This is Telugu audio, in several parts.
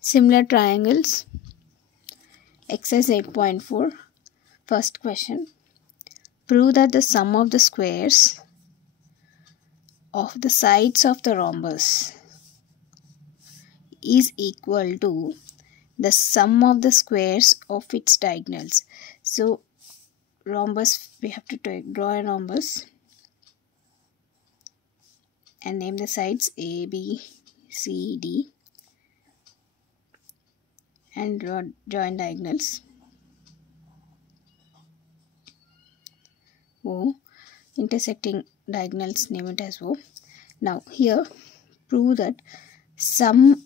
Similar triangles. Exercise 8.4. First question. Prove that the sum of the squares of the sides of the rhombus is equal to the sum of the squares of its diagonals. So rhombus, we have to draw a rhombus and name the sides A, B, C, D and join diagonals. O, intersecting diagonals, name it as O. Now here prove that sum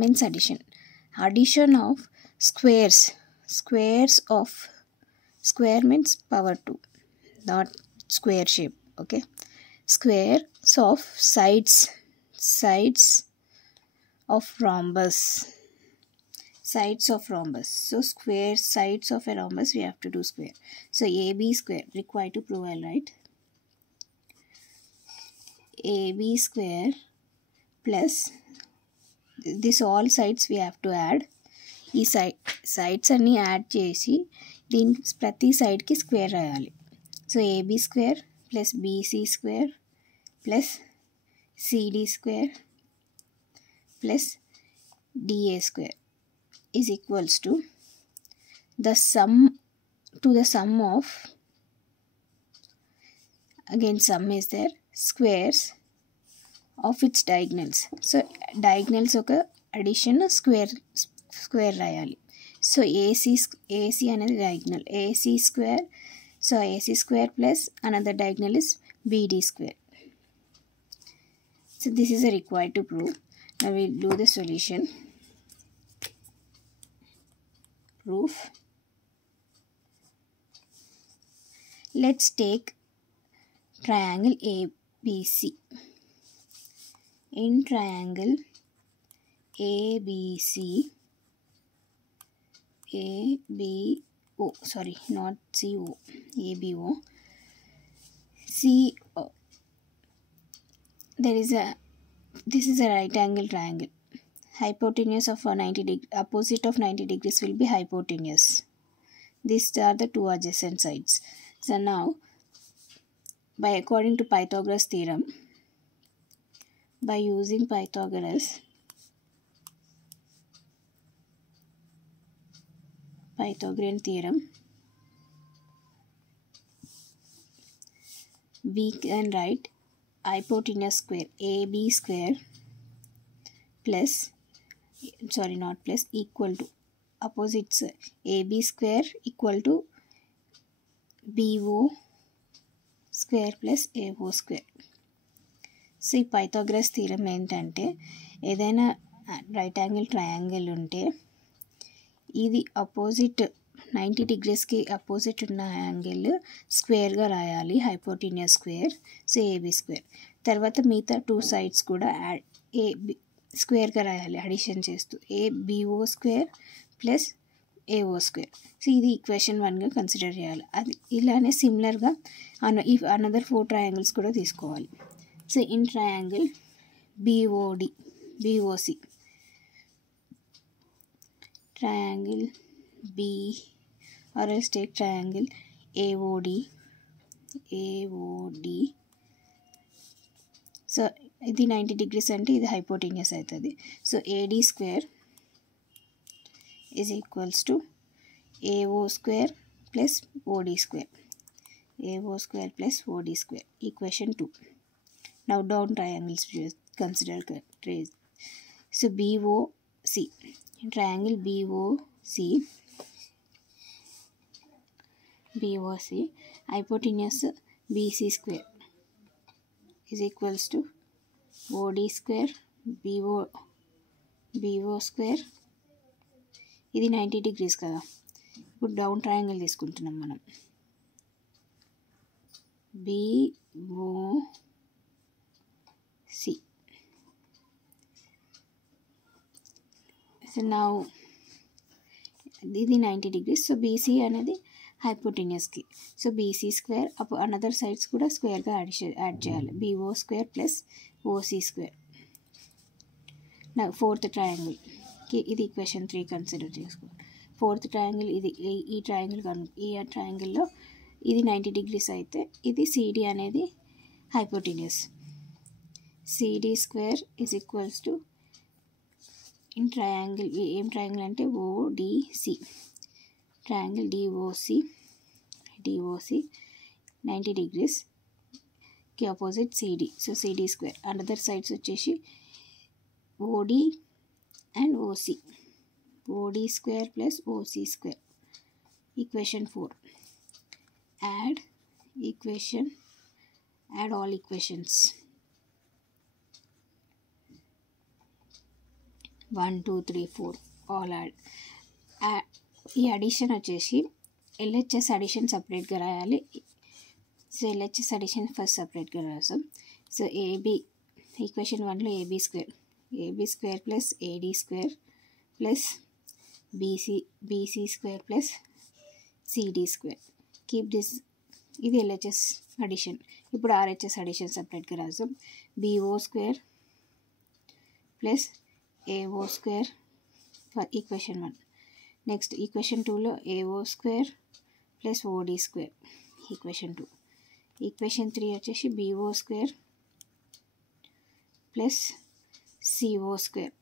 means addition of squares of square means power 2, not square shape, okay. Squares of sides of rhombus. So square sides of a rhombus we have to do square. So AB square required to prove L, right? AB square plus this all sides we have to add. ఈ sides అన్ని యాడ్ చేసి దీని ప్రతి సైడ్కి స్క్వేర్ రాయాలి. So AB square plus BC square plus CD square plus DA square is equals to the sum of, again sum is there, squares of its diagonals. So diagonals oka addition square rayali. So AC another diagonal AC square. So AC square plus another diagonal is BD square. So this is a required to prove. Now we will do the solution. Proof. Let's take triangle ABC. In triangle ABC, ABO, sorry, not CO, ABO, CO. This is a right angle triangle. Hypotenuse of 90 degree, opposite of 90 degrees will be hypotenuse. These are the two adjacent sides. So now, according to Pythagoras theorem, by using Pythagoras Pythagorean theorem, we can write hypotenuse square AB square plus, sorry, not plus, equal to opposites AB square equal to BO square plus AO square. So ఈ పైథాగరస్ థీరం ఏంటంటే ఏదైనా రైట్ యాంగిల్ ట్రయాంగిల్ ఉంటే ఇది అపోజిట్ 90 డిగ్రీస్కి అపోజిట్ ఉన్న యాంగిల్ స్క్వేర్గా రాయాలి, hypotenuse square. So AB square. తర్వాత మిగతా టూ సైడ్స్ కూడా ఏబి స్క్వేర్గా రాయాలి అడిషన్ చేస్తూ, ABO square plus AO square. So ఇది ఈక్వేషన్ 1గా కన్సిడర్ చేయాలి. అది ఇలానే సిమిలర్గా అనదర్ 4 ట్రయాంగిల్స్ కూడా తీసుకోవాలి. So in triangle BOC, triangle B, or else take triangle AOD. So ఇది 90 degrees అంటే ఇది హైపోటెన్యూస్ అవుతుంది. So AD square is equals to AO square plus OD square. AO square plus OD square, equation 2. Now down triangles consider trace. So BOC, triangle BOC, hypotenuse BC square is equals to OD square BO square. ఇది 90 degrees కదా. ఇప్పుడు డౌన్ ట్రయాంగిల్ తీసుకుంటున్నాం మనం. BOC. So now ఇది 90 degrees. సో BC అనేది హైపోటెన్యూస్కి. So BC square another sides కూడా స్క్వేర్గా యాడ్ చేయాలి. BO square plus OC square. నా 4th triangle ఇది ఈక్వేషన్ 3 కన్సిడర్ చేసుకో. ఫోర్త్ ట్రయాంగిల్ ఇది, ఈ ట్రయాంగిల్ ఈ ట్రయాంగిల్లో ఇది 90 degrees అయితే ఇది సిడి అనేది hypotenuse. CD square is equals to in triangle, ఏం ట్రయాంగిల్ అంటే ఓడిసి, ట్రయాంగిల్ డిఓసి 90 degrees కి opposite CD. So CD square. Another sides వచ్చేసి OD and OC, OD square plus OC square. Equation 4. Add all equations 1 2 3 4 all add. ఈ అడిషన్ వచ్చేసి ఎల్హెచ్ఎస్ అడిషన్ సపరేట్గా రాయాలి. సో ఎల్హెచ్ఎస్ అడిషన్ ఫస్ట్ సపరేట్గా రాసాం. సో ఏబి ఈక్వేషన్ 1లో AB square plus AD square plus BC square plus CD square. Keep this, ఇది ఎల్హెచ్ఎస్ అడిషన్. ఇప్పుడు ఆర్హెచ్ఎస్ అడిషన్ సపరేట్గా రాసాం. BO square plus AO square for equation 1. Next equation 2లో AO square plus OD square equation 2. Equation 3 వచ్చేసి BO square plus CO square,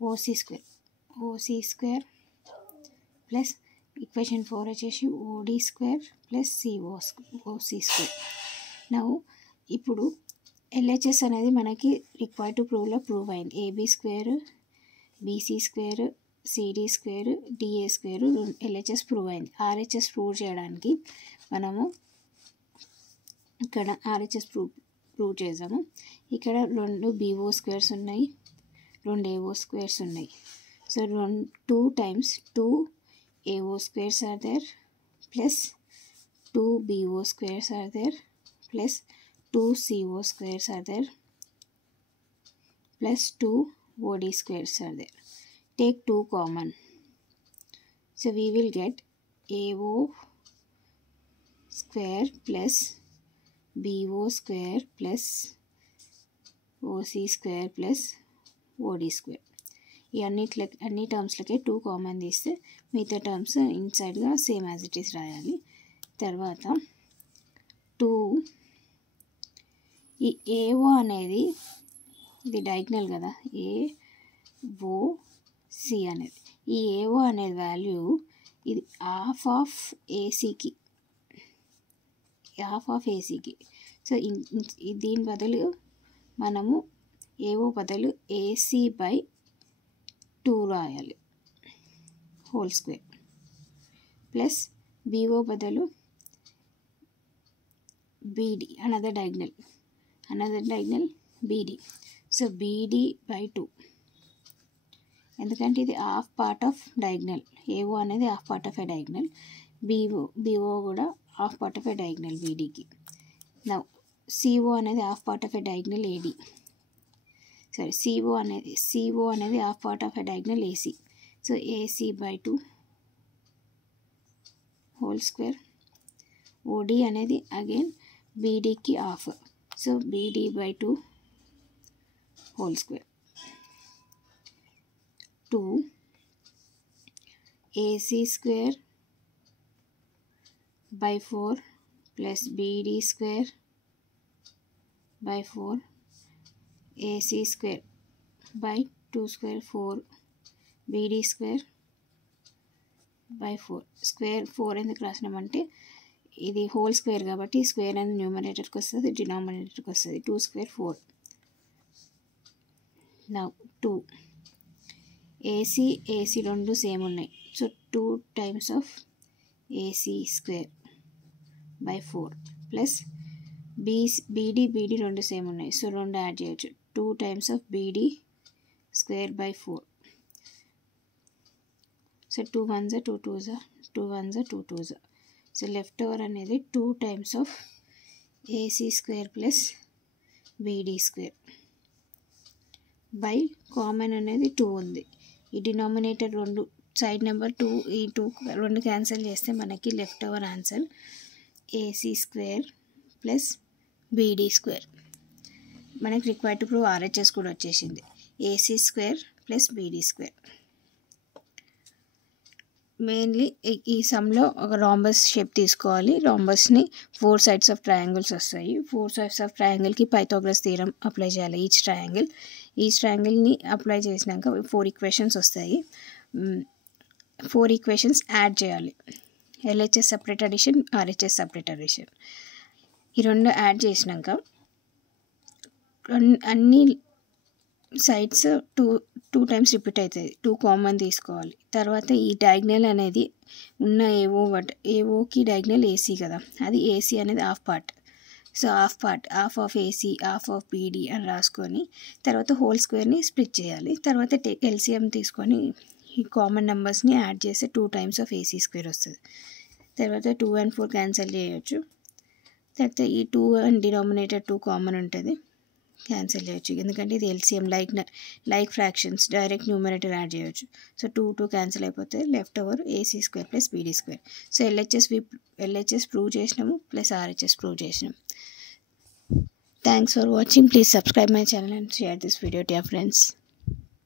OC square plus equation 4 వచ్చేసి OD square plus OC square. Now ఇప్పుడు ఎల్హెచ్ఎస్ అనేది మనకి రిక్వైర్డ్ టు ప్రూవ్లో ప్రూవ్ అయింది. AB square, BC square, CD square, DA square LHS prove అయింది. ఆర్హెచ్ఎస్ ప్రూవ్ చేయడానికి మనము ఇక్కడ ఆర్హెచ్ఎస్ ప్రూవ్ చేసాము. ఇక్కడ 2 బీఓ స్క్వేర్స్ ఉన్నాయి, 2 ఏఓ స్క్వేర్స్ ఉన్నాయి. So 2 times 2 AO squares are there plus 2 BO squares are there plus 2 CO squares are there plus 2 OD squares are there. Take 2 common. So we will get AO square plus BO square plus OC square plus OD square. ఈ అన్ని టర్మ్స్లకే 2 కామన్ తీస్తే మిగతా టర్మ్స్ ఇన్సైడ్గా సేమ్ యాజ్ ఇట్ ఈస్ రాయాలి. తర్వాత 2 ఈ ఏఓ అనేది ఇది డయాగ్నల్ కదా, ఏఓసి అనేది, ఈ ఏఓ అనేది వాల్యూ ఇది హాఫ్ ఆఫ్ ఏసీకి. సో దీని బదులు మనము ఏఓ బదులు ఏసీ బై 2 రాయాలి హోల్ స్క్వేర్ ప్లస్ బీఓ బదులు BD another diagonal BD. So BD by 2, ఎందుకంటే ఇది half part of diagonal. AO అనేది half part of a diagonal, BO కూడా half part of a diagonal బీడీకి. నా సిఓ అనేది half part of a diagonal AD, sorry CO అనేది half part of a diagonal AC. So AC by 2 whole square. OD అనేది అగైన్ బీడీకి half, so BD by 2 whole square. 2 AC square by 4 plus BD square by 4 AC square by 2 square 4 BD square by 4 square 4 ఎందుకు రాసినామంటే ఇది హోల్ స్క్వేర్ కాబట్టి స్క్వేర్ అనేది న్యూమరేటర్కి వస్తుంది, డినామినేటర్కి వస్తుంది. 2 square 4. నా 2 ఏసీ రెండు సేమ్ ఉన్నాయి. So 2 times of AC square by 4 plus beedi రెండు సేమ్ ఉన్నాయి. సో 2 యాడ్ చేయొచ్చు. 2 times of beedi square by 4. So 2 1s 2 2s 2 1s 2 2s. So left over అనేది 2 times of AC square plus beedi square by common అనేది 2 ఉంది. ఈ డినామినేటర్ 2 సైడ్ నెంబర్ 2, ఈ 2 క్యాన్సిల్ చేస్తే మనకి left over answer AC square plus beedi square. మనకి రిక్వైర్డ్ టు ప్రూవ్ ఆర్హెచ్ఎస్ కూడా వచ్చేసింది. AC square plus BD square. Mainly ఈ సమ్లో ఒక రాంబస్ షేప్ తీసుకోవాలి. రాంబస్ని 4 sides ఆఫ్ ట్రయాంగిల్స్ వస్తాయి. 4 sides ఆఫ్ ట్రయాంగిల్కి పైథాగరస్ థీరం అప్లై చేయాలి. ఈచ్ ట్రయాంగిల్ని అప్లై చేసినాక 4 ఈక్వేషన్స్ వస్తాయి. 4 ఈక్వేషన్స్ యాడ్ చేయాలి. LHS separate addition, RHS separate addition. ఈ రెండు యాడ్ చేసినాక అన్ని సైడ్స్ టూ టైమ్స్ రిపీట్ అవుతుంది. 2 కామన్ తీసుకోవాలి. తర్వాత ఈ డయాగ్నల్ అనేది ఉన్న ఏఓకి డయాగ్నల్ ఏసీ కదా, అది ఏసీ అనేది half part. So half of AC, half of BD అని రాసుకొని తర్వాత హోల్ స్క్వేర్ని స్ప్లిట్ చేయాలి. తర్వాత LCM తీసుకొని ఈ కామన్ నెంబర్స్ని యాడ్ చేస్తే 2 times ఆఫ్ ఏసీ స్క్వేర్ వస్తుంది. తర్వాత 2 and 4 క్యాన్సిల్ చేయొచ్చు. తర్వాత ఈ 2 and డినామినేటర్ 2 కామన్ ఉంటుంది, క్యాన్సిల్ చేయొచ్చు. ఎందుకంటే ఇది LCM like fractions, direct numerator add చేయొచ్చు. సో 2 క్యాన్సిల్ అయిపోతే left over AC square plus BD square. So LHS prove చేసినాము ప్లస్ RHS ప్రూవ్ చేసినాము. Thanks for watching. Please subscribe my channel and share this video to your friends.